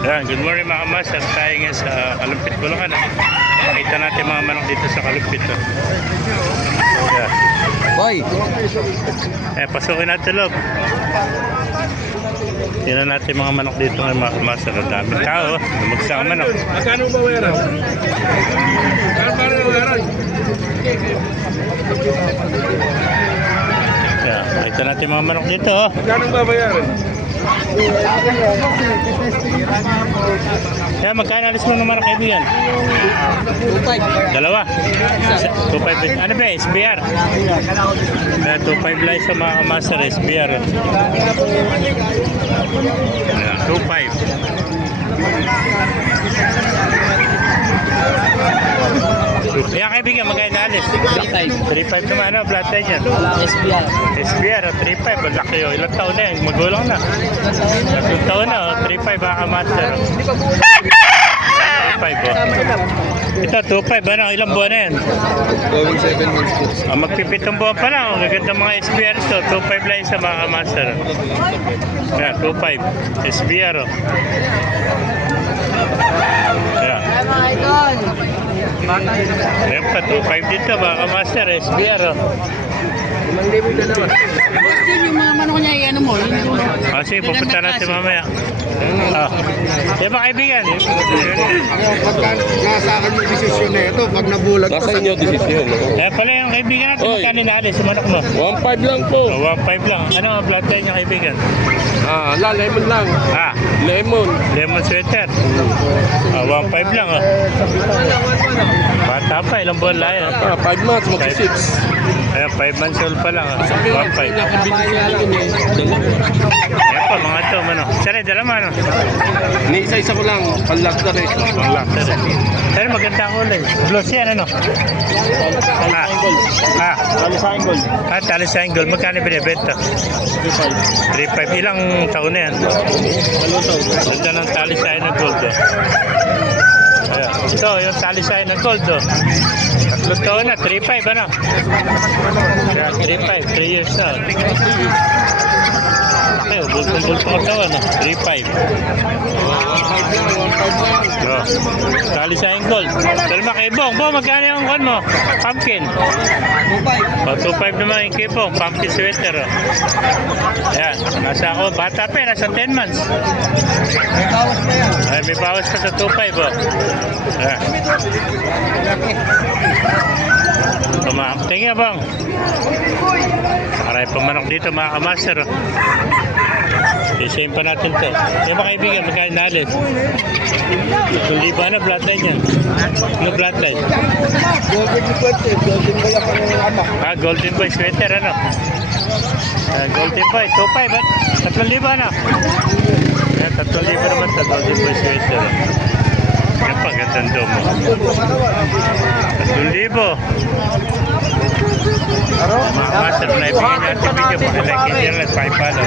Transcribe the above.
Yan, good morning mga kamaster. Tayo nga sa Kalumpit, Bulacan. Nakita natin mga manok dito sa Kalumpit. Yan. Boy! Pasukin natin loob. Tingnan natin mga manok dito ngayon mga kamaster. Ang daming tao. Lumagsa ang manok. Magkano ba bayaran? Magkano ba bayaran? Yan, nakita natin mga manok dito. Magkano ba bayaran? Kaya magkano alis mo ng manok kaibigan? 2.5. Dalawa. 2.5. Ano ba? SBR. 2.5 lang sa mga kamaster. SBR. Ayan, 2.5. Kaya kaibigan, magkano na alis? 3.5 naman, ano? Flat line yan. SBR. SBR, 3.5. Ang laki yun. Ilang taon na yan? Magulang na. 3 taon na, 3.5 mga kamaster. 3.5 oh. Ito, 2.5. Ano? Ilang buwan na yan? Going 7 months po. Magpipitong buwan pa lang. Ang gaganda mga SBR ito. 2.5 lang sa mga kamaster. Kaya, 2.5. SBR oh. Kaya. Ayan pa, 2.5 dito mga kamaster. SBR oh. Yung mga manok niya, i-ano mo? Sige, pupunta natin mamaya. Diba kaibigan? Pagka nasa akin yung desisyon na ito, pag nabulag Nasa inyo desisyon. Kaya pala yung kaibigan natin, Oy. magkano naalis sa manok mo? 1.5 lang po. 1.5 lang. Ano ang flat line niya kaibigan? Lemon lang. Lemon. Lemon sweater. 1.5 lang oh. Bata pa, ilang buwan lang yan. 5 months, mag-6. Ayan, 5 months old pa lang oh. 1.5. Ayan pa, mga ito, ano. Sari, dala mo ano? Ni-isa-isa ko lang. Panlakta rin. Pang lakta rin. Sari, maganda ang kulay. Glossy yan, ano? Talisaing gold. Talisaing gold. Magkano binibenta? 3.5. Ilang taon na yan? Ganda ng talisaing ng gold oh. Ayan. Ito, yung talisaing ng gold oh. 3 taon na, 3.5 ano? Kaya 3.5, 3 years na. Laki oh, bultong-bultong ang taon oh. 3.5. Oh. Talisaing gold. Salma kay Bong. Bong, magkano yung kwan mo? Pumpkin. 2.5. 2.5 naman yung kay Bong. Pumpkin sweater oh. Ayan, nasa ako, bata pa nasa 10 months. May bawas pa yan. Ay, may bawas pa sa 2.5 oh. Ayan. Tingnan bang. Maraming pa manok dito mga kamaster oh. Isayin pa natin to. Yung mga kaibigan, magkano naalis? Kung di ba na bloodline yan? Ano bloodline? Golden Boy, Golden Boy ako ng anak. Golden Boy sweater ano? Golden Boy, 2.5 at 3,000 ano? Yan, 3,000 naman sa Golden Boy sweater. Yan pa, gandang domo. 3,000. Mga master na ibigay natin video. Pakilike nyo lang, 5 follow.